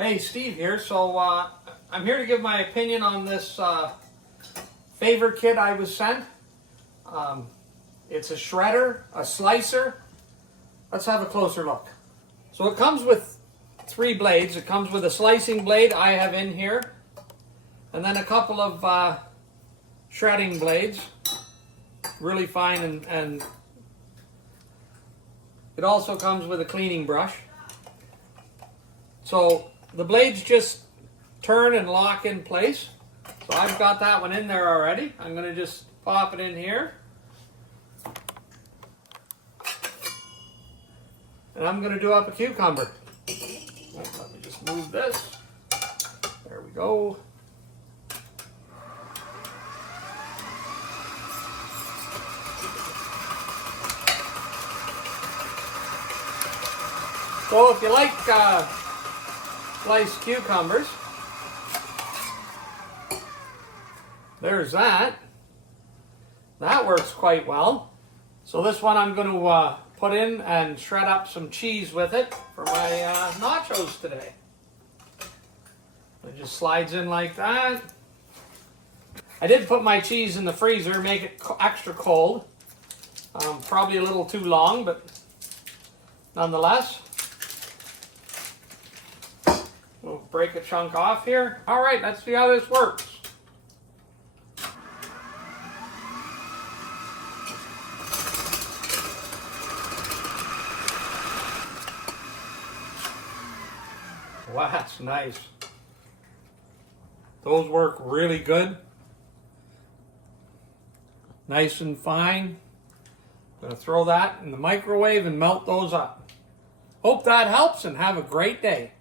Hey, Steve here. So I'm here to give my opinion on this Favorkit I was sent. It's a shredder, a slicer. Let's have a closer look. So it comes with 3 blades. It comes with a slicing blade I have in here, and then a couple of shredding blades, really fine, and it also comes with a cleaning brush. So the blades just turn and lock in place. So I've got that one in there already. I'm going to just pop it in here. And I'm going to do up a cucumber. Let me just move this. There we go. So if you like sliced cucumbers, there's that. That works quite well. So this one I'm going to put in and shred up some cheese with it for my nachos today. It just slides in like that. I did put my cheese in the freezer, make it extra cold. Probably a little too long, but nonetheless. We'll break a chunk off here. All right, let's see how this works. Wow, that's nice. Those work really good. Nice and fine. I'm going to throw that in the microwave and melt those up. Hope that helps and have a great day.